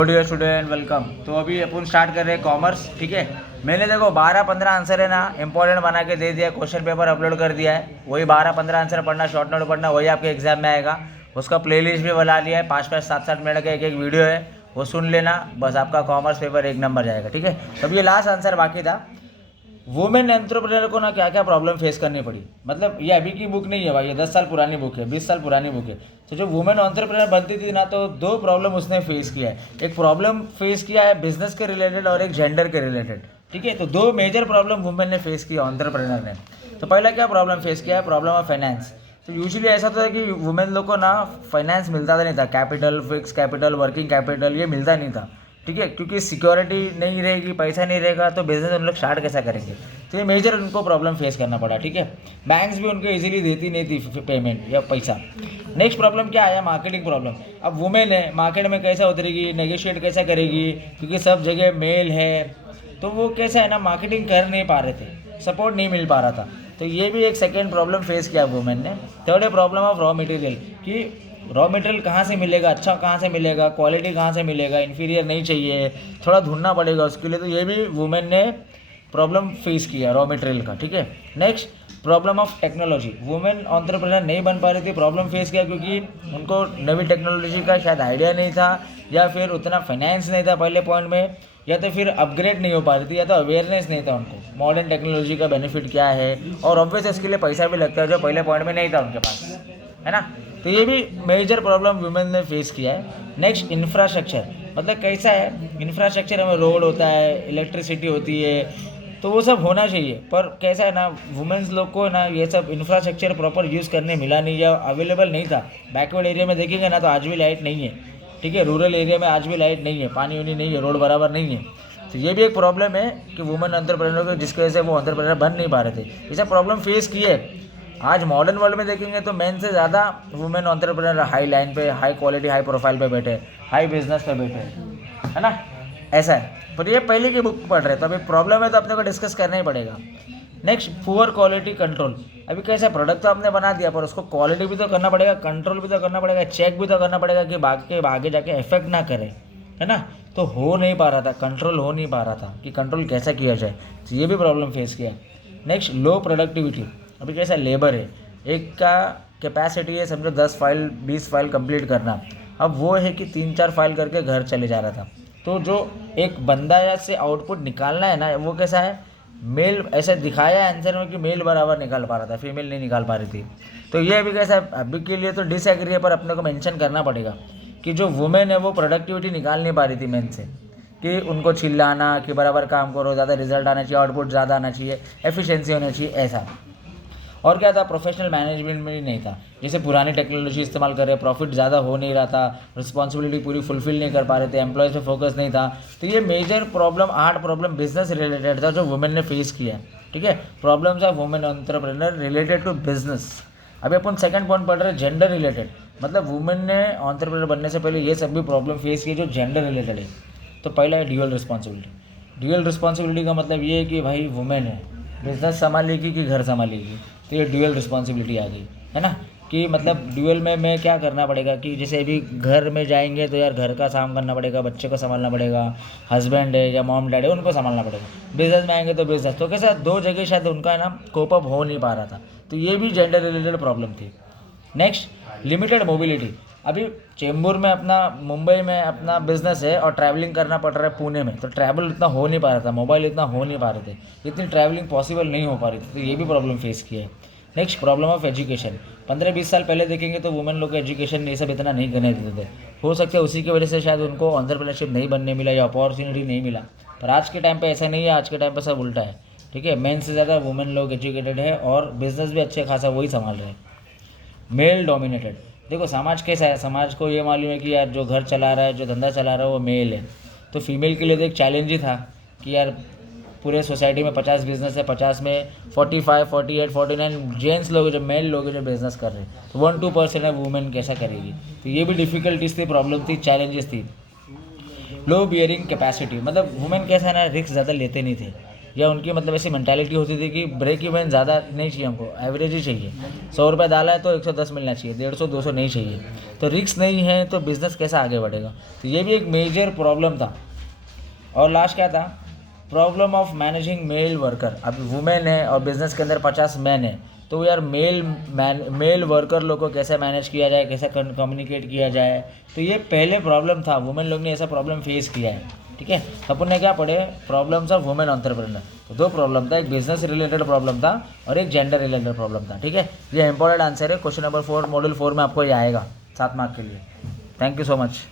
Dear student welcome. तो अभी अपन start कर रहे हैं कॉमर्स। ठीक है, मैंने देखो 12-15 आंसर है ना इंपॉर्टेंट बना के दे दिया, क्वेश्चन पेपर अपलोड कर दिया है। वही 12-15 आंसर पढ़ना, शॉर्ट नोट पढ़ना, वही आपके एग्जाम में आएगा। उसका प्लेलिस्ट भी बना लिया है, 5-5, 7-7 मिनट का एक एक वीडियो है, वो सुन लेना, बस आपका कॉमर्स पेपर 1 नंबर जाएगा। ठीक है, तो अभी ये लास्ट आंसर बाकी था। वुमेन एंट्रेप्रेन्योर को ना क्या क्या प्रॉब्लम फेस करनी पड़ी, मतलब ये अभी की बुक नहीं है भाई, ये 10 साल पुरानी बुक है, 20 साल पुरानी बुक है। तो जो वुमेन एंट्रेप्रेन्योर बनती थी ना, तो 2 प्रॉब्लम उसने फेस किया है। एक प्रॉब्लम फेस किया है बिजनेस के रिलेटेड और एक जेंडर के रिलेटेड। ठीक है, तो 2 मेजर प्रॉब्लम वुमेन ने फेस किया एंट्रेप्रेन्योर ने। तो पहला क्या प्रॉब्लम फेस किया है, प्रॉब्लम ऑफ फाइनेंस। तो यूजुअली ऐसा होता है कि वुमेन लोग को ना फाइनेंस मिलता नहीं था, capital, fix capital, working capital, ये मिलता नहीं था। ठीक है, क्योंकि सिक्योरिटी नहीं रहेगी, पैसा नहीं रहेगा, तो बिजनेस उन लोग स्टार्ट कैसा करेंगे। तो ये मेजर उनको प्रॉब्लम फेस करना पड़ा। ठीक है, बैंक्स भी उनको इजीली देती नहीं थी पेमेंट या पैसा। नेक्स्ट प्रॉब्लम क्या आया, मार्केटिंग प्रॉब्लम। अब वुमेन है, मार्केट में कैसा उतरेगी, नेगोशिएट कैसा करेगी, क्योंकि सब जगह मेल है, तो वो कैसा है ना, मार्केटिंग कर नहीं पा रहे थे, सपोर्ट नहीं मिल पा रहा था। तो ये भी एक सेकेंड प्रॉब्लम फेस किया वुमेन ने। थर्ड है प्रॉब्लम ऑफ रॉ मटेरियल, कि रॉ मटेरियल कहाँ से मिलेगा, अच्छा कहाँ से मिलेगा, क्वालिटी कहाँ से मिलेगा, इन्फीरियर नहीं चाहिए, थोड़ा ढूंढना पड़ेगा उसके लिए। तो ये भी वुमेन ने प्रॉब्लम फेस किया रॉ मटेरियल का। ठीक है, next problem of technology. Women entrepreneur नहीं बन पा रही थी, प्रॉब्लम फेस किया क्योंकि उनको नई टेक्नोलॉजी का शायद आइडिया नहीं था, या फिर उतना फाइनेंस नहीं था पहले पॉइंट में, या तो फिर अपग्रेड नहीं हो पा रही थी, या तो अवेयरनेस नहीं था उनको मॉडर्न टेक्नोलॉजी का बेनिफिट क्या है, और ऑब्वियस इसके लिए पैसा भी लगता है जो पहले पॉइंट में नहीं था उनके पास, है ना। तो ये भी मेजर प्रॉब्लम वुमेन ने फेस किया है। नेक्स्ट इंफ्रास्ट्रक्चर, मतलब कैसा है इंफ्रास्ट्रक्चर, में रोड होता है, इलेक्ट्रिसिटी होती है, तो वो सब होना चाहिए, पर कैसा है ना, वुमेन्स लोग को ना ये सब इंफ्रास्ट्रक्चर प्रॉपर यूज़ करने मिला नहीं, या अवेलेबल नहीं था। बैकवर्ड एरिया में देखेंगे ना तो आज भी लाइट नहीं है। ठीक है, रूरल एरिया में आज भी लाइट नहीं है, पानी वानी नहीं है, रोड बराबर नहीं है। तो ये भी एक प्रॉब्लम है कि वुमेन एंटरप्रेन्योर को, जिसकी वजह से वो एंटरप्रेन्योर बन नहीं पा रहे थे, ये सब प्रॉब्लम फेस किए। आज मॉडर्न वर्ल्ड में देखेंगे तो मेन से ज़्यादा वुमेन एंटरप्रेन्योर हाई लाइन पे, हाई क्वालिटी, हाई प्रोफाइल पे बैठे, हाई बिजनेस पे बैठे, है ना, ऐसा है। पर ये पहले की बुक पढ़ रहे, तो अभी प्रॉब्लम है तो अपने को डिस्कस करना ही पड़ेगा। Next poor quality control. अभी कैसा प्रोडक्ट तो आपने बना दिया, पर उसको क्वालिटी भी तो करना पड़ेगा, कंट्रोल भी तो करना पड़ेगा, चेक भी तो करना पड़ेगा कि आगे जाके इफेक्ट ना करे, है ना। तो हो नहीं पा रहा था, कंट्रोल हो नहीं पा रहा था कि कंट्रोल कैसा किया जाए। तो ये भी प्रॉब्लम फेस किया। नेक्स्ट लो प्रोडक्टिविटी। अभी कैसा लेबर है, एक का कैपेसिटी है समझो 10 फाइल 20 फाइल कंप्लीट करना, अब वो है कि 3-4 फाइल करके घर चले जा रहा था। तो जो एक बंदा या से आउटपुट निकालना है ना, वो कैसा है, मेल ऐसे दिखाया आंसर में कि मेल बराबर निकाल पा रहा था, फीमेल नहीं निकाल पा रही थी। तो ये अभी कैसा है, अभी के लिए तो डिसएग्री है, पर अपने को मेंशन करना पड़ेगा कि जो वुमेन है वो प्रोडक्टिविटी निकाल नहीं पा रही थी मेन से, कि उनको चिल्लाना कि बराबर काम करो, ज़्यादा रिजल्ट आना चाहिए, आउटपुट ज़्यादा आना चाहिए, एफिशिएंसी होनी चाहिए, ऐसा। और क्या था, प्रोफेशनल मैनेजमेंट में भी नहीं था। जैसे पुरानी टेक्नोलॉजी इस्तेमाल कर रहे, प्रॉफिट ज़्यादा हो नहीं रहा था, रिस्पॉन्सिबिलिटी पूरी फुलफिल नहीं कर पा रहे थे, एम्प्लॉयज़ पे फोकस नहीं था। तो ये major problem 8 problem business related था जो वुमेन ने फेस किया। ठीक है, problems of women entrepreneur related to business. अभी अपन सेकंड पॉइंट पढ़ रहे हैं, जेंडर रिलेटेड, मतलब वुमेन ने एंटरप्रेन्योर बनने से पहले ये सब भी प्रॉब्लम फेस किए जो जेंडर रिलेटेड है। तो पहला है ड्यूअल रिस्पॉन्सिबिलिटी। ड्यूअल रिस्पॉन्सिबिलिटी का मतलब ये है कि भाई वुमेन है, बिजनेस संभालेगी कि घर संभालेगी, तो ये ड्यूअल रिस्पॉन्सिबिलिटी आ गई, है ना। कि मतलब ड्यूअल में मैं क्या करना पड़ेगा, कि जैसे अभी घर में जाएंगे तो यार घर का काम करना पड़ेगा, बच्चे को संभालना पड़ेगा, हस्बैंड है या मॉम डैड है उनको संभालना पड़ेगा, बिजनेस में आएंगे तो बिजनेस, तो कैसा 2 जगह शायद उनका है ना कोप अप हो नहीं पा रहा था। तो ये भी जेंडर रिलेटेड प्रॉब्लम थी। Next limited mobility. अभी चेंबूर में अपना, मुंबई में अपना बिजनेस है और ट्रैवलिंग करना पड़ रहा है पुणे में, तो ट्रैवल इतना हो नहीं पा रहा था, मोबाइल इतना हो नहीं पा रहे थे, इतनी ट्रैवलिंग पॉसिबल नहीं हो पा रही थी। तो ये भी प्रॉब्लम फेस किया है। Next problem of education. 15-20 साल पहले देखेंगे तो वुमेन लोग को एजुकेशन ये सब इतना नहीं करने देते थे, हो सकता है उसी की वजह से शायद उनको एंटरप्रेन्योरशिप नहीं बनने मिला या अपॉर्चुनिटी नहीं मिला। पर आज के टाइम पे ऐसा नहीं है, आज के टाइम पे सब उल्टा है। ठीक है, मेन से ज़्यादा वुमेन लोग एजुकेटेड है और बिजनेस भी अच्छे खासा वही संभाल रहे हैं। Male dominated. देखो समाज कैसा है, समाज को ये मालूम है कि यार जो घर चला रहा है, जो धंधा चला रहा है वो मेल है। तो फीमेल के लिए तो एक चैलेंज ही था कि यार पूरे सोसाइटी में 50 बिजनेस है, 50 में 45, 48, 49 जेंट्स लोग जो मेल लोग जो बिजनेस कर रहे हैं, तो 1-2% है वुमेन कैसा करेगी। तो ये भी डिफिकल्टीज थी, प्रॉब्लम थी, चैलेंजेस थी। लो बियरिंग कैपेसिटी, मतलब वुमेन कैसा है ना, रिस्क ज़्यादा लेते नहीं थे। या उनकी मतलब ऐसी मेंटालिटी होती थी कि ब्रेक इवन ज़्यादा नहीं चाहिए, हमको एवरेज ही चाहिए। 100 रुपये डाला है तो 110 मिलना चाहिए, 150-200 नहीं चाहिए। तो रिस्क नहीं है तो बिज़नेस कैसा आगे बढ़ेगा। तो ये भी एक मेजर प्रॉब्लम था। और लास्ट क्या था, problem of managing male worker. अब वुमेन है और बिज़नेस के अंदर 50 मैन है, तो यार मेल वर्कर लोग को कैसे मैनेज किया जाए, कैसे कम्युनिकेट किया जाए। तो ये पहले प्रॉब्लम था, वुमेन लोग ने ऐसा प्रॉब्लम फेस किया है, ठीक है। अपन ने क्या पढ़े, प्रॉब्लम्स ऑफ वुमेन एंटरप्रेन्योर। तो 2 प्रॉब्लम था, एक बिजनेस रिलेटेड प्रॉब्लम था और एक जेंडर रिलेटेड प्रॉब्लम था, ठीक है। ये इंपॉर्टेंट आंसर है, क्वेश्चन नंबर 4 मॉड्यूल 4 में आपको ये आएगा 7 मार्क के लिए। Thank you so much.